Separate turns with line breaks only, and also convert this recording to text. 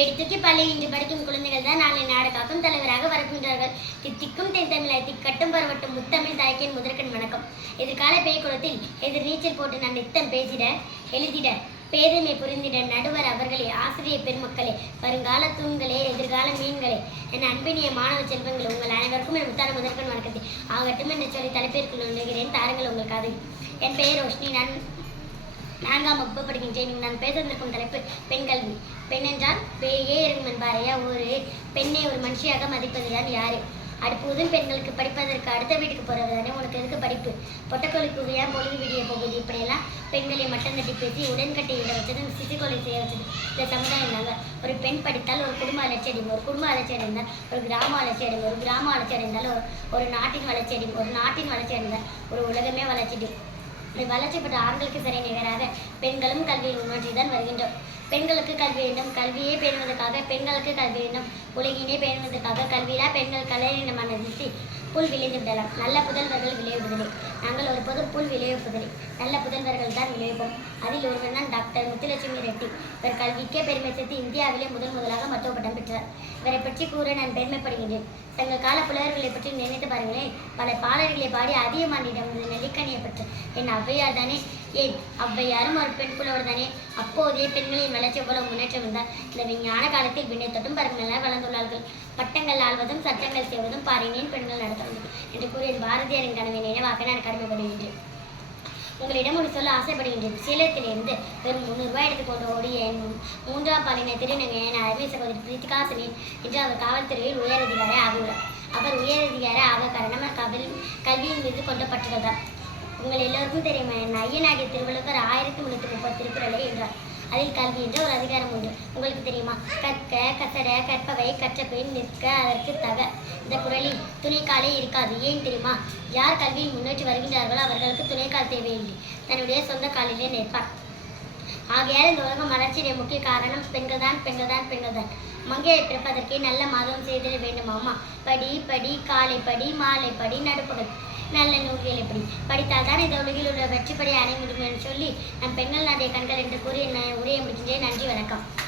எடுத்துக்கு பள்ளி இன்று படிக்கும் குழந்தைகள் தான் நாளை நாடு காக்கும் தலைவராக வரப்போகின்றார்கள் தித்திக்கும் தென் தமிழ் திக்கட்டும் பரவட்டும் முத்தமிழ் தாய்க்கின் முதற்கண் வணக்கம். எதிர்கால பேய்குளத்தில் எதிர் நீச்சல் போட்டு நான் நித்தம் பேசிட எழுதிட பேதமை புரிந்திட நடுவர் அவர்களே ஆசிரியர் பெருமக்களே வருங்கால தூண்களே எதிர்கால மீன்களே என் அன்பினிய மாணவ செல்வங்களே உங்கள் அனைவருக்கும் என் முத்தான முதற்கண் வணக்கத்தை. ஆகட்டும் என்று சொல்லி தலைப்பிற்குள் நுழைகிறேன். தாருங்கள் உங்கள் காதை. என் பெயர் ரோஷினி. நான் நான்காம் வகுப்பு படிக்கின்றேன். நான் பேச வந்திருக்கும் தலைப்பு பெண் கல்வி பெண் என்றால் பேயே இருக்கும் என்பாரையா ஒரு பெண்ணை ஒரு மனுஷியாக மதிப்பதுதான் யாரு? அடுப்பதும் பெண்களுக்கு படிப்பதற்கு அடுத்த வீட்டுக்கு போறது தானே? உனக்கு எதுக்கு படிப்பு? பொட்டக்கோழிக்கு ஏன் பொழுது விடிய போகுது? இப்படியெல்லாம் பெண்களை மட்டம் கட்டி பேசி உடன்கட்டை இட வச்சது கொலை செய்ய வச்சது இந்த சமுதாயம் நாங்கள் ஒரு பெண் படித்தால் ஒரு குடும்ப வளர்ச்சி அடையும். ஒரு குடும்ப வளர்ச்சி அடைந்தால் ஒரு கிராம வளர்ச்சி அடையும். ஒரு கிராம வளர்ச்சி அடைந்தால் ஒரு ஒரு நாட்டின் வளர்ச்சி அடையும். ஒரு நாட்டின் வளர்ச்சி அடைந்தால் ஒரு உலகமே வளர்ச்சி அடையும் வளர்ச்சி பெற்ற ஆண்களுக்கு சரி நிகராக பெண்களும் கல்வியை முன்னோக்கி தான் வருகின்றோம். பெண்களுக்கு கல்வி வேண்டும். கல்வியே பேணுவதற்காக பெண்களுக்கு கல்வி வேண்டும். உலகினை பேணுவதற்காக கல்வியிலா பெண்கள் கலையினமான மனதில் புல் விளைந்து விடலாம். நல்ல புதல்வர்கள் விளைவிப்பதில்லை நாங்கள் ஒரு பொது புல் விளைவிப்பதில்லை நல்ல புதல்வர்கள் தான் விளைவிப்போம் அதில் ஒருவர் தான் டாக்டர் முத்துலட்சுமி ரெட்டி. இவர் கல்விக்கே பெருமை சேர்த்து இந்தியாவிலே முதல் முதலாக மருத்துவ பட்டம் பெற்றார். இவரை பற்றி கூற நான் பெருமைப்படுகின்றேன். தங்கள் கால புலவர்களை பற்றி நினைத்து பாருங்களேன். பல பாடல்களை பாடி அதிகமானிடம் நெல்லிக்கணியை பெற்ற என் ஔவையார் தானே ஏன் அவ்வையாரும் ஒரு பெண் புலவர் தானே அப்போதே பெண்களின் வளர்ச்சி போல முன்னேற்றம் இருந்தால்? இந்த விஞ்ஞான காலத்தில் விண்ணை தொட்டும் வளர்ந்துள்ளார்கள். பட்டங்கள் ஆள்வதும் சட்டங்கள் செய்வதும் பாரினேன் பெண்கள் நடத்த வேண்டும் என்று கூறிய பாரதியாரின் கனவை நினைவாக நான் கடமைப்படுகின்றேன். உங்களிடம் ஒரு சொல்ல ஆசைப்படுகின்றேன் சேலத்திலிருந்து வெறும் முந்நூறுரூவா எடுத்துக்கொண்டு ஓடிய என் மூன்றாம் பாலின திருநங்கை என் அருமை சகோதரி பிரீத்திகாசனி என்று அவர் காவல்துறையில் உயரதிகாரி ஆகியுள்ளார் அவர் உயரதிகாரி ஆக காரணம் கல்வி கல்வியின் மீது கொண்ட பற்றுகள் தான் உங்கள் எல்லோருக்கும் தெரியுமா? என் ஐயனாகிய திருவள்ளுவர் ஆயிரத்தி முன்னூற்றி முப்பது திருக்குறளை என்றார். அதில் கல்வி என்ற ஒரு அதிகாரம் உண்டு. உங்களுக்கு தெரியுமா? கற்க கசட கற்பவை கற்றபின் நிற்க அதற்கு தக. இந்த குரலில் துணைக்காலே இருக்காது. ஏன் தெரியுமா? யார் கல்வியில் முன்னேற்றி வருகின்றார்களோ அவர்களுக்கு துணைக்கால் தேவையில்லை. தன்னுடைய சொந்த காலிலே நிற்பார். ஆகையால் இந்த உலகம் வளர்ச்சியுடைய முக்கிய காரணம் பெண்கள் தான் பெண்கள் தான் பெண்கள் தான் மங்கையை பிறப்பதற்கே நல்ல மாதம் செய்திட வேண்டுமாமா? படி படி காலை படி மாலை படி நடுப்பகல். நல்ல நூல்கள் எப்படி? படித்தால் தான் இந்த உலகில் உள்ள வெற்றிப்படை அடைய முடியும் என்று சொல்லி நம் பெண்கள் நாடைய கண்கள் என்று கூறி நான் உரையை முடிக்கின்றேன். நன்றி வணக்கம்.